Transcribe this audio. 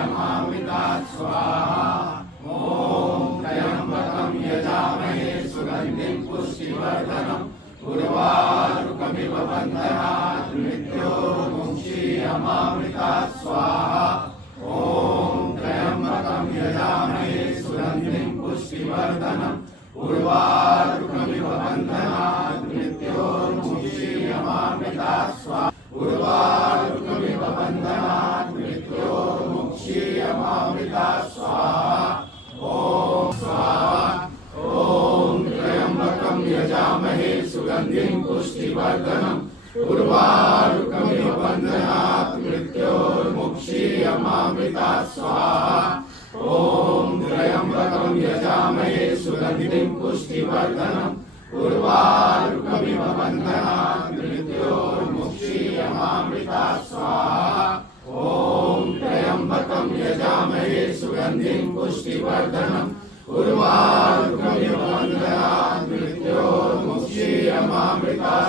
मुक्षीयमामृतात् स्वाहा। ॐ त्र्यम्बकं यजामहे सुगन्धिं पुष्टिवर्धनम् उर्वारुकमिव बन्धनात् मृत्योर्मुक्षीयमामृतात् स्वाहा। ॐ त्र्यम्बकं यजामहे सुगन्धिं पुष्टिवर्धनम् उर्वारुकमिव बन्धनात् मृत्योर्मुक्षीयमामृतात् स्वाहा। उर्वारुकमिव बन्धनात् मृत्योर्मुक्षीयमामृतात् स्वाहा। ॐ स्वाहा। ॐ त्र्यम्बकं यजामहे सुगन्धिं पुष्टिवर्धनम् उर्वारुकमिव बन्धनात् मृत्योर्मुक्षीयमामृतात् स्वाहा। ॐ त्र्यम्बकं यजामहे सुगन्धिं पुष्टिवर्धनम् उर्वारुकमिव बन्धनात् मृत्योर्मुक्षीयमामृतात् स्वाहा। ॐ त्र्यम्बकं यजामहे सुगन्धिं पुष्टिवर्धनम् उर्वारुकमिव बन्धनात् मृत्योर्मुक्षीयमामृतात्